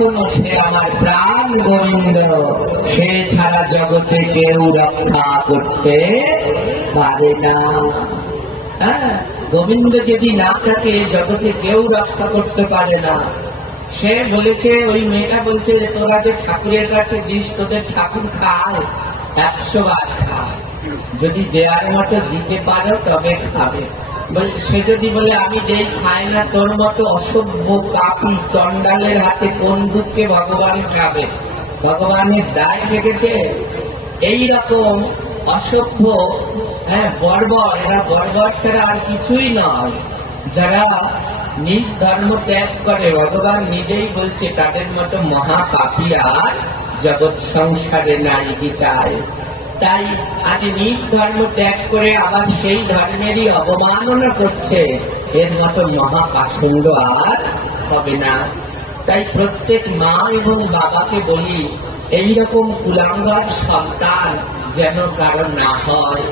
এখনো সে আমার প্রাণ গোবিন্দ, সে ছাড়া জগতে কেউ রক্ষা করতে পারে না। হ্যাঁ, গোবিন্দ যদি না থাকে জগতে কেউ রক্ষা করতে পারে না। সে বলেছে, ওই মেয়েটা বলছে, তোরা যে ঠাকুরের কাছে দিস, তোদের ঠাকুর খায় 100 বার খায়, যদি দেওয়ার মতো দিতে পারো তবে খাবে। সে যদি বলে আমি দেই, খায় না, তোর মতো অসভ্য পাপী চণ্ডালের হাতে কোন দুঃখে ভগবান খাবে? ভগবানের দায় থেকেছে। এইরকম অসভ্য, বর্বর, এরা বর্বর ছাড়া আর কিছুই নয়। যারা নিজ ধর্ম ত্যাগ করে, ভগবান নিজেই বলছে তাদের মতো মহাপাপী আর জগৎ সংসারে নাই গীতায়। তাই আজ নিজ ধর্ম ত্যাগ করে আবার সেই ধর্মেরই অবমাননা করছে, এর মতো মহাপাষণ্ড আর হবে না। তাই প্রত্যেক মা এবং বাবাকে বলি, এইরকম কুলাঙ্গার সন্তান যেন কারো না হয়।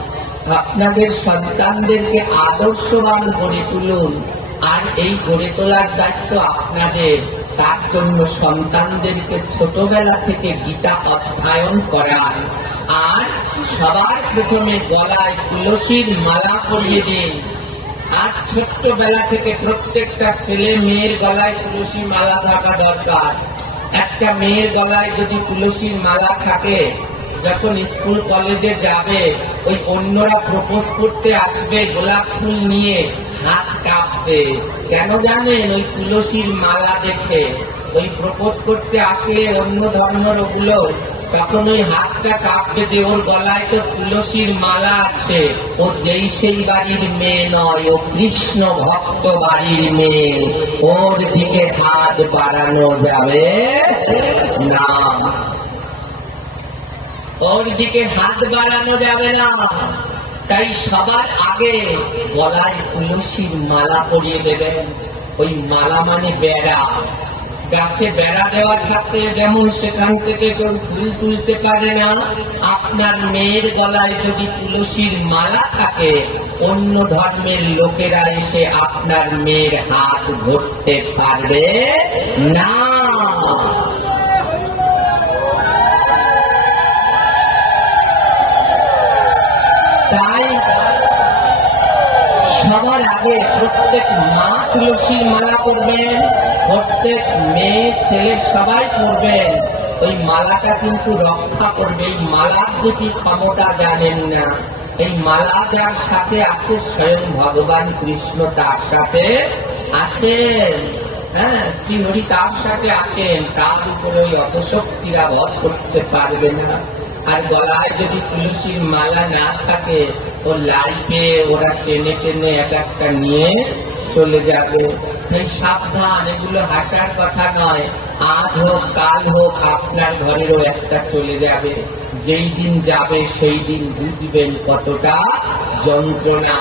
আপনাদের সন্তানদেরকে আদর্শবান গড়ে তুলুন, আর এই গড়ে তোলার দায়িত্ব আপনাদের। তার জন্য সন্তানদেরকে ছোটবেলা থেকে গীতা অধ্যয়ন করান, আর সবার প্রথমে গলায় তুলসীর মালা পরিয়ে দিন। আর ছোট্টবেলা থেকে প্রত্যেকটা ছেলে মেয়ের গলায় তুলসী মালা থাকা দরকার। একটা মেয়ের গলায় যদি তুলসীর মালা থাকে, যখন স্কুল কলেজে যাবে, ওই অন্যরা প্রপোজ করতে আসবে গোলাপ ফুল নিয়ে, হাত কাঁপবে। কেন জানেন? ওই তুলসীর মালা দেখে। ওই প্রপোজ করতে আসলে অন্য ধর্মের ওগুলো, তখন ওই হাতটা কাঁপবে যে ওর গলায় তো তুলসীর মালা আছে, ও যেই সেই বাড়ির মেয়ে নয়, ও কৃষ্ণ ভক্ত বাড়ির মেয়ে, ওর দিকে হাত বাড়ানো যাবে না, ওর দিকে হাত বাড়ানো যাবে না। তাই সবার আগে গলায় তুলসীর মালা পরিয়ে দেবেন। ওই মালা মানে বেড়া, গাছে বেড়া দেওয়া থাকতে যেমন সেখান থেকে কেউ ফুল তুলতে পারে না, আপনার মেয়ের গলায় যদি তুলসীর মালা থাকে, অন্য ধর্মের লোকেরা এসে আপনার মেয়ের হাত ধরতে পারবে না। তাই সবার আগে প্রত্যেক মা তুলসীর মালা করবেন, প্রত্যেক মেয়ে ছেলে সবাই করবেন। ওই মালাটা কিন্তু রক্ষা করবে। এই মালার যদি ক্ষমতা জানেন না, এই মালা যার সাথে আছে স্বয়ং ভগবান কৃষ্ণ তার সাথে আছেন। হ্যাঁ, শ্রীহরি তার সাথে আছেন, তার উপরে ওই অপশক্তিরা বধ করতে পারবে না। আর গলায় যদি তুলসীর মালা না থাকে, ও লাইফে ওরা টেনে টেনে এক একটা নিয়ে চলে যাবে। এই সাবধান, এগুলো হাসার কথা নয়। আজ হোক কাল হোক আপনার ঘরেরও একটা চলে যাবে। যেই দিন যাবে সেই দিন বুঝবেন কতটা যন্ত্রণা।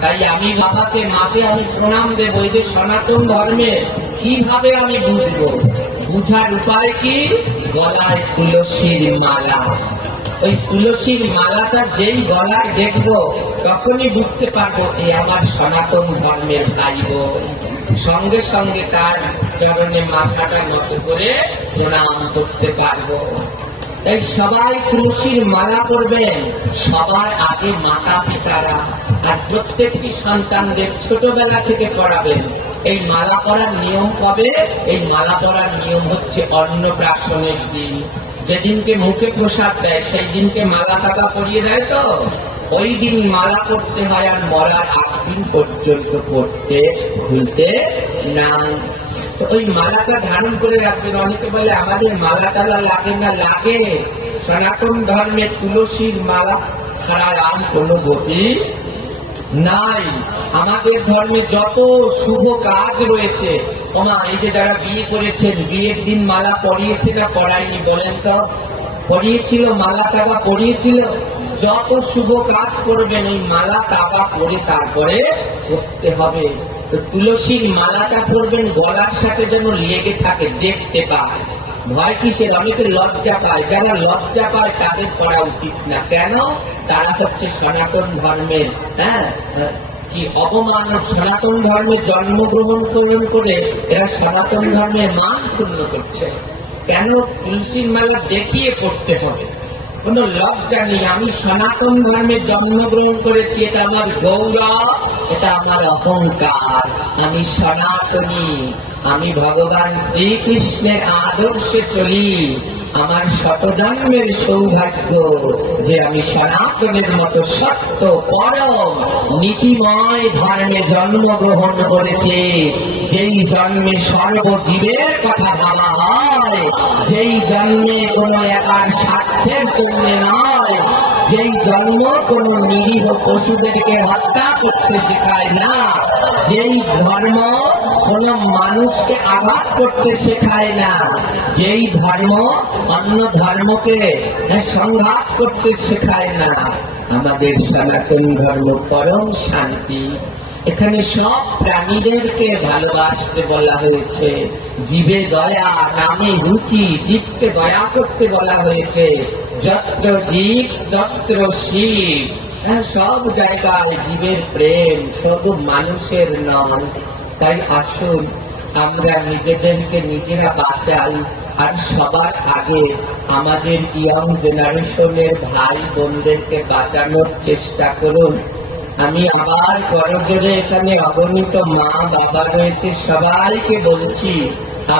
তাই আমি বাবাকে মাকে আমি প্রণাম দেব। এই যে সনাতন ধর্মে কিভাবে আমি বুঝবো? বুঝার উপায় কি? গলায় তুলসীর মালা। ওই তুলসীর মালাটা যেই গলায় দেখবো, তখনই বুঝতে পারবো এ আমার সনাতন ধর্মের ভাই বোন। সঙ্গে সঙ্গে তার চরণে মাথাটা নত করে প্রণাম করতে পারবো। তাই সবাই তুলসীর মালা করবেন, সবার আগে মাতা পিতারা। আর প্রত্যেকটি সন্তানদের ছোটবেলা থেকে পড়াবেন। এই মালা পরার নিয়ম কবে? এই মালা পরার নিয়ম হচ্ছে অন্নপ্রাশনের দিন। যেদিনকে মুখে প্রসাদ দেয় সেই দিনকে মালা টাকা পরিয়ে দেয়, তো ওই দিন মালা করতে হয়, আর মরার 8 দিন পর্যন্ত করতে ভুলতে না। তো ওই মালাটা ধারণ করে রাখবেন। অনেকে বলে আমাদের মালা টালা লাগে না। লাগে। সনাতন ধর্মে তুলসীর মালা ছাড়া আর কোনো গতি নাই। আমাদের ধর্মে যত শুভ কাজ রয়েছে, ওমা এই যে যারা বিয়ে করেছেন, বিয়ের দিন মালা পরিয়েছে না পরায়নি বলেন তো? পরিয়েছিল, মালা টাকা পরিয়েছিল। যত শুভ কাজ করবেন ওই মালা টাকা পরে তারপরে করতে হবে। তো তুলসীর মালাটা পরবেন, গলার সাথে যেন লেগে থাকে, দেখতে পায়। ভয় কিসের? অনেকে লজ্জা পায়। যারা লজ্জা পায় তাদের করা উচিত না। কেন? তারা হচ্ছে সনাতন ধর্মের কি অপমান! সনাতন ধর্মে জন্মগ্রহণ করে এরা সনাতন ধর্মের মান ক্ষুণ্ণ করছে। কেন তুলসীর মালা দেখিয়ে পড়তে হবে? কোন লজ্জা নেই। আমি সনাতন ধর্মে জন্মগ্রহণ করেছি, এটা আমার গৌরব, এটা আমার অহংকার। আমি সনাতনী, আমি ভগবান শ্রীকৃষ্ণের আদর্শে চলি। আমার শতজন্মের সৌভাগ্য যে আমি সনাতনের মতো সত্য পরম নীতিময় ধর্মে জন্মগ্রহণ করেছি, যেই জন্মে সর্বজীবের কথা ভাবা হয়, যেই জন্মে কোনো একার স্বার্থের জন্য নয়, যেই জন্ম কোন নিরীহ পশুদেরকে হত্যা করতে শেখায় না, যেই ধর্ম কোন মানুষকে আঘাত করতে শেখায় না, যেই ধর্ম অন্য ধর্মকে সংঘাত করতে শেখায় না, আমাদের সনাতন ধর্ম পরম শান্তি। এখানে সব প্রাণীদেরকে ভালোবাসতে বলা হয়েছে। জীবে দয়া, নামে রুচি, জীবকে দয়া করতে বলা হয়েছে। যত্র জীব তত্র শিব। সব জায়গায় জীবের প্রেম, শুধু মানুষের নয়। তাই আসুন আমরা নিজেদেরকে নিজেরা বাঁচাই, আর সবার আগে আমাদের ইয়ং জেনারেশনের ভাই বোনদেরকে বাঁচানোর চেষ্টা করুন। আমি আবার করজোরে এখানে অগণিত মা বাবা রয়েছে, সবাইকে বলছি,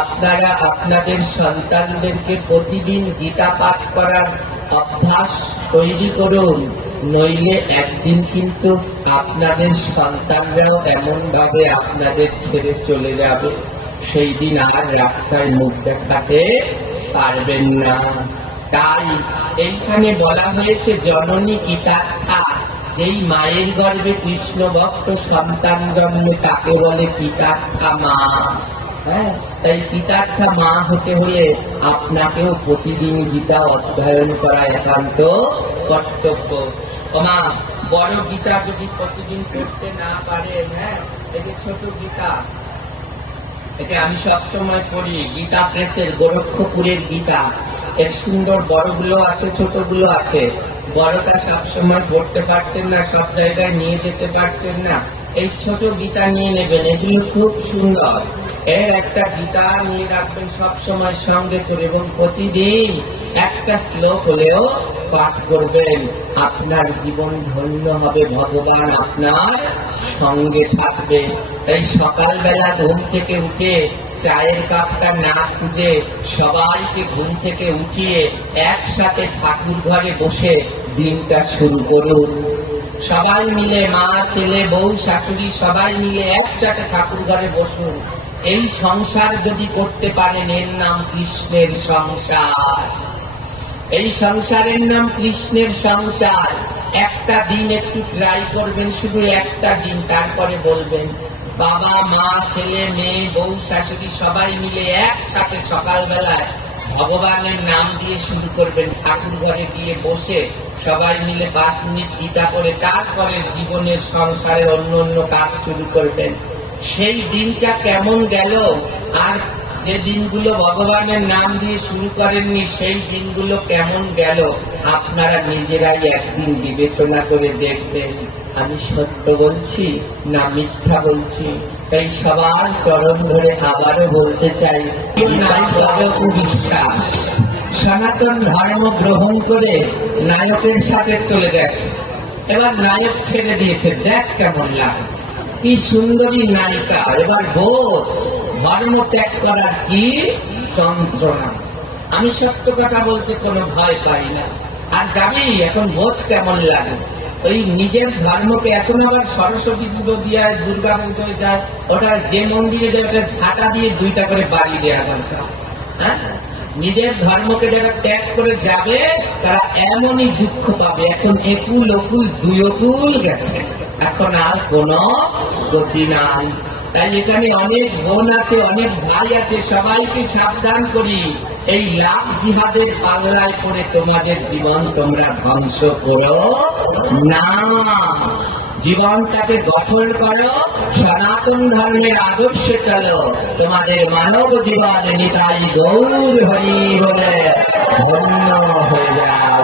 আপনারা আপনাদের সন্তানদেরকে প্রতিদিন গীতা পাঠ করার অভ্যাস তৈরি করুন। নইলে একদিন কিন্তু আপনাদের সন্তানরাও এমন ভাবে আপনাদের ছেড়ে চলে যাবে, সেই দিন আর রাস্তায় মুখ দেখাতে পারবেন না। তাই এইখানে বলা হয়েছে জননী পিতার্থা। যেই মায়ের গর্ভে কৃষ্ণ ভক্ত সন্তান জন্মে তাকে বলে পিতার্থা মা। তাই পিতার্থা মা হতে হলে আপনাকেও প্রতিদিন গীতা অধ্যয়ন করা একান্ত কর্তব্য। মা, বড় গীতা যদি প্রতিদিন পড়তে না পারেন, এই যে ছোট গীতা, একে আমি সবসময় পড়ি, গীতা প্রেসের গোরক্ষপুরের গীতা। এর সুন্দর বড়গুলো আছে, ছোটগুলো আছে। বড়টা সবসময় পড়তে পারছেন না, সব জায়গায় নিয়ে যেতে পারছেন না, এই ছোট গীতা নিয়ে নেবেন, এগুলো খুব সুন্দর। এর একটা গীতা নিয়ে রাখবেন সবসময় সঙ্গে করে, এবং প্রতিদিন একটা শ্লোক হলেও পাঠ করবেন। আপনার জীবন ধন্য হবে, ভগবান আপনার সঙ্গে থাকবে। তাই সকালবেলা ঘুম থেকে উঠে চায়ের কাপটা না খুঁজে সবাইকে ঘুম থেকে উঠিয়ে একসাথে ঠাকুর ঘরে বসে দিনটা শুরু করুন। সবাই মিলে, মা, ছেলে, বউ, শাশুড়ি সবাই মিলে একসাথে ঠাকুর ঘরে বসুন। এই সংসার যদি করতে পারেন, এর নাম কৃষ্ণের সংসার। এই সংসারের নাম কৃষ্ণের সংসার। একটা দিন একটু ট্রাই করবেন, শুধু একটা দিন, তারপরে বলবেন বাবা, মা, ছেলে, মেয়ে, বউ, শাশুড়ি সবাই মিলে একসাথে সকালবেলায় ভগবানের নাম দিয়ে শুরু করবেন। ঠাকুর ঘরে গিয়ে বসে সবাই মিলে 5 মিনিট গীতা পড়ে তারপরে জীবনের সংসারের অন্য অন্য কাজ শুরু করবেন। সেই দিনটা কেমন গেল, আর যে দিনগুলো ভগবানের নাম দিয়ে শুরু করেননি সেই দিনগুলো কেমন গেল, আপনারা নিজেরাই একদিন বিবেচনা করে দেখবেন আমি সত্য বলছি না মিথ্যা বলছি। তাই সবার চরণ ধরে আবারও বলতে চাই, বিশ্বাস সনাতন ধর্ম গ্রহণ করে নায়কের সাথে চলে গেছে, এবার নায়ক ছেড়ে দিয়েছে, দেখ কেমন লাগে, কি সুন্দরী নায়িকা। এবার বোঝ ধর্ম ত্যাগ করার কি যন্ত্রণা। আমি সত্য কথা বলতে কোনো ভয় পাই না। আর যাবি এখন বোঝ কেমন লাগে। ওই নিজের ধর্মকে এখন আবার সরস্বতী পুজো দিয়ে, দুর্গা পুজোয় যায়, ওটা যে মন্দিরে যায় ওটা ঝাঁটা দিয়ে 2টা করে বাড়ি দেওয়া দরকার। নিজের ধর্মকে যারা ত্যাগ করে যাবে তারা এমনই দুঃখ পাবে। এখন একুল অকুল 2 অকুল গেছে, এখন আর কোন গতি নাই। তাই এখানে অনেক বোন আছে, অনেক ভাই আছে, সবাইকে সাবধান করি, এই লাভ জিহাদের পাল্লায় পড়ে তোমাদের জীবন তোমরা ধ্বংস করো না। জীবনটাকে গঠন করো, সনাতন ধর্মের আদর্শে চলো, তোমাদের মানব জীবন নিতাই গৌর হরি বলে ধন্য হয়ে যাও।